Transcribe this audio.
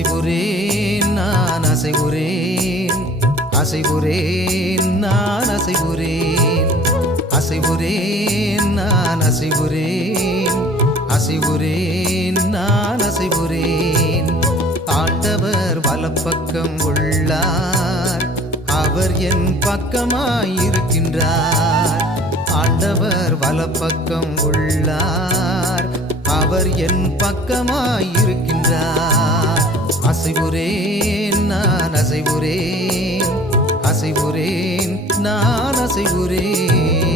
அசைவுரேன் நான் அசைவுரேன் அசைவுரேன் நான் அசைவுரேன் அசைவுரேன் நான் அசைவுரேன் அசைவுரேன் நான் அசைவுரேன் ஆண்டவர் வலப்பக்கம் உள்ளார் அவர் என் பக்கமாயிருக்கின்றார் ஆண்டவர் வலப்பக்கம் உள்ளார் அவர் என் பக்கமாயிருக்கின்றார் அசைவுரேன் நான் அசைவுரேன் அசைவுரேன் நான் அசைவுரேன்